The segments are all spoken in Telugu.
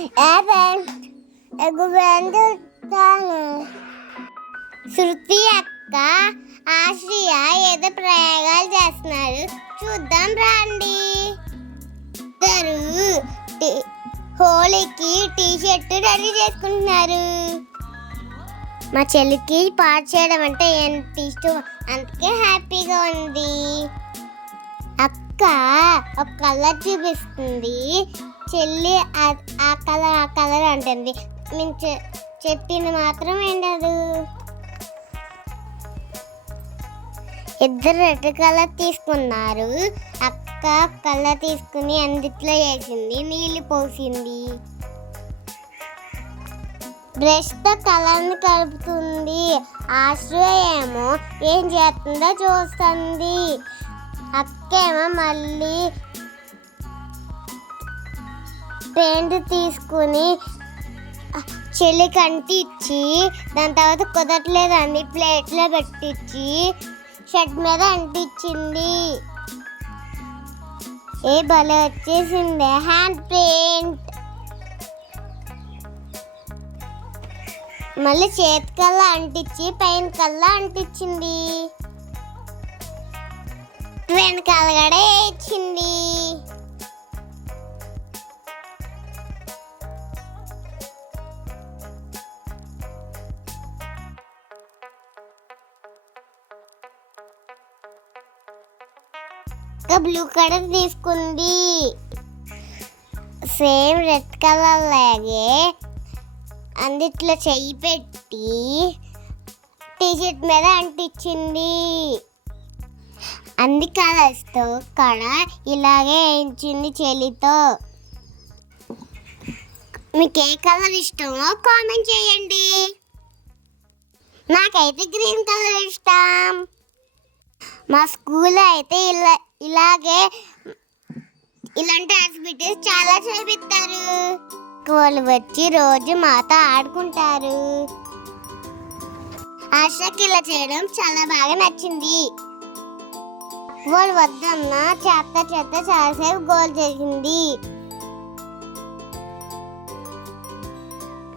Evet. గుబెందుతాను శృతి అక్క ఆశ్రియ ఏదో ప్రయోగాలు చేస్తున్నారు చూద్దాం రండి ఇద్దరు హోలీకి టీ షర్ట్ రెడీ చేసుకుంటున్నారు. మా చెల్లికి పాట చేయడం అంటే ఎంత ఇష్టం? అందుకే హ్యాపీగా ఉంది. అక్క ఒక కలర్ చూపిస్తుంది. చెల్లి ఆ- కలర్ ఆ కలర్ అంటుంది. నేను చెప్పింది మాత్రం ఏంటదు ఇద్దరు రెడ్ కలర్ తీసుకున్నారు. అక్క కలర్ తీసుకుని అందిట్లో వేసింది నీళ్ళు పోసింది. బ్రష్తో తో కలర్ని కలుపుతుంది ఆశ్రయేమో ఏం చేస్తుందో చూస్తుంది. అక్కేమో మళ్ళీ పెయింట్ తీసుకుని చెల్లికి అంటించి దాని తర్వాత కుదరట్లేదు ప్లేట్లో పెట్టించి షర్ట్ మీద అంటించింది ఏ భలే వచ్చేసింది హ్యాండ్ పెయింట్. మళ్ళీ చేతి కల్లా అంటించి పైన కల్లా అంటించింది వెనకాల కూడా ఇచ్చింది బ్లూ కలర్ తీసుకుంది. సేమ్ రెడ్ కలర్ లాగే అందిట్లో చెయ్యి పెట్టి టీషర్ట్ మీద అంటించింది అన్ని కలర్స్తో కళ ఇలాగే వేయించింది చెలితో. మీకు ఏ కలర్ ఇష్టమో కామెంట్ చేయండి. నాకైతే గ్రీన్ కలర్ ఇష్టం. మా స్కూల్లో అయితే ఇలా ఇలాగే ఇలాంటి యాక్టివిటీస్ చాలా చేపిస్తారు వాళ్ళు వచ్చి రోజు మాతో ఆడుకుంటారు. ఆశకి ఇలా చేయడం చాలా బాగా నచ్చింది. వాళ్ళు వద్దన్న చెత్త చెత్త చాలాసేపు గోల్ చేసింది.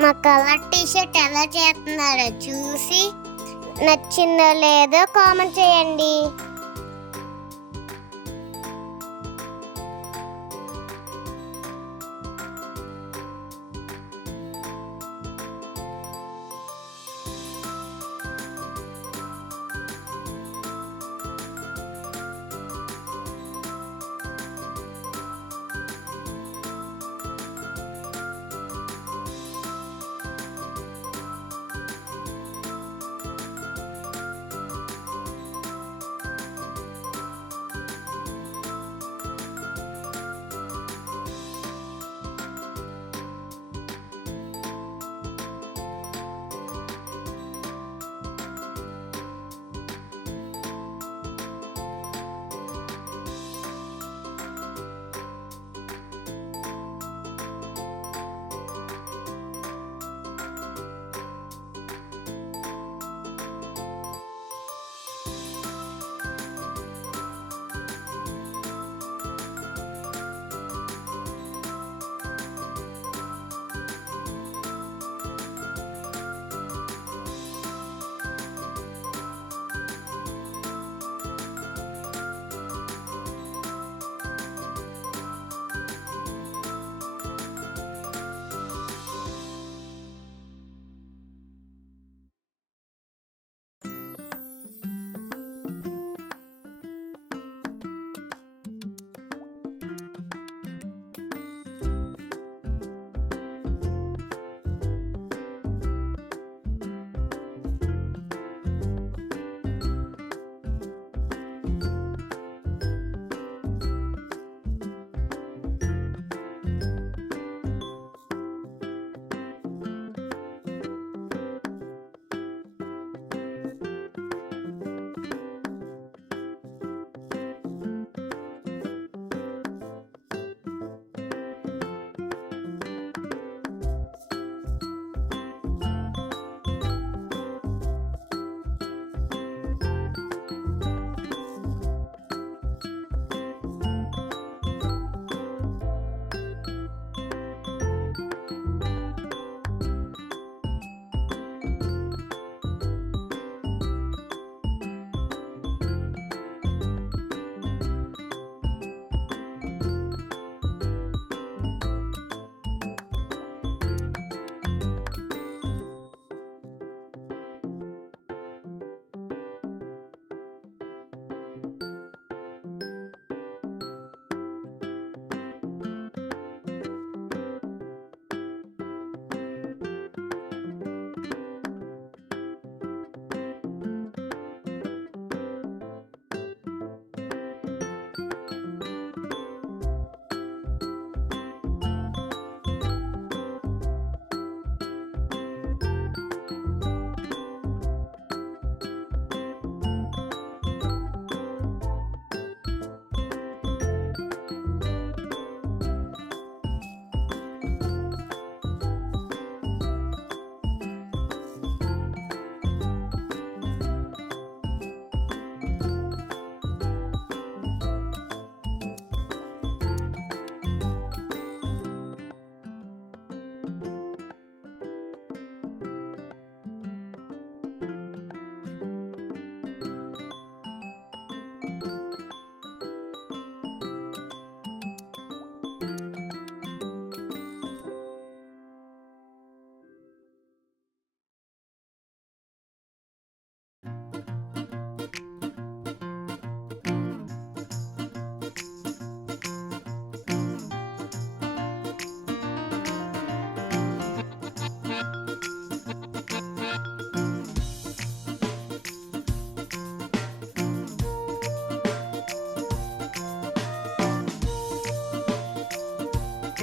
మా కలర్ టీషర్ట్ ఎలా చేస్తున్నారో చూసి నచ్చిందో లేదో కామెంట్ చేయండి.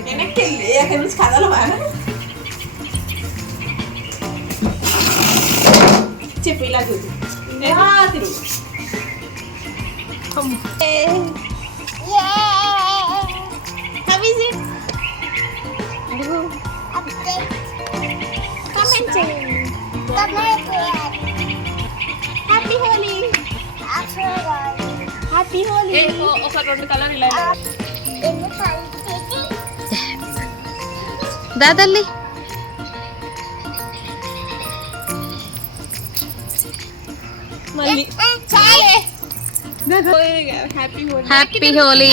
వెనక్కి వెళ్ళి అక్కడి నుంచి కదలవా చెప్పు ఇలా చూడు ఇలా తిరుగు How is it? అడుగు కామెంట్ చేయండి హ్యాపీ హోలీ హ్యాపీ హోలీ ఒక రెండు కలర్ ఇలా దాదల్లి మళ్ళీ చాలే హ్యాపీ హోలీ హ్యాపీ హోలీ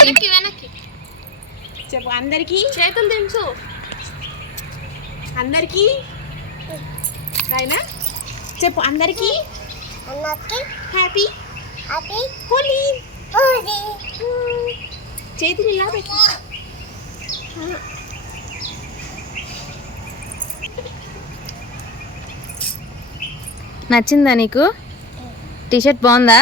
చెప్పు అందరికి చేతులు దించు అందరికి రాయనా చెప్పు అందరికి హ్యాపీ హోలీ చేతులు ఇలా పెట్టు నచ్చిందా నీకు? టీషర్ట్ బాగుందా?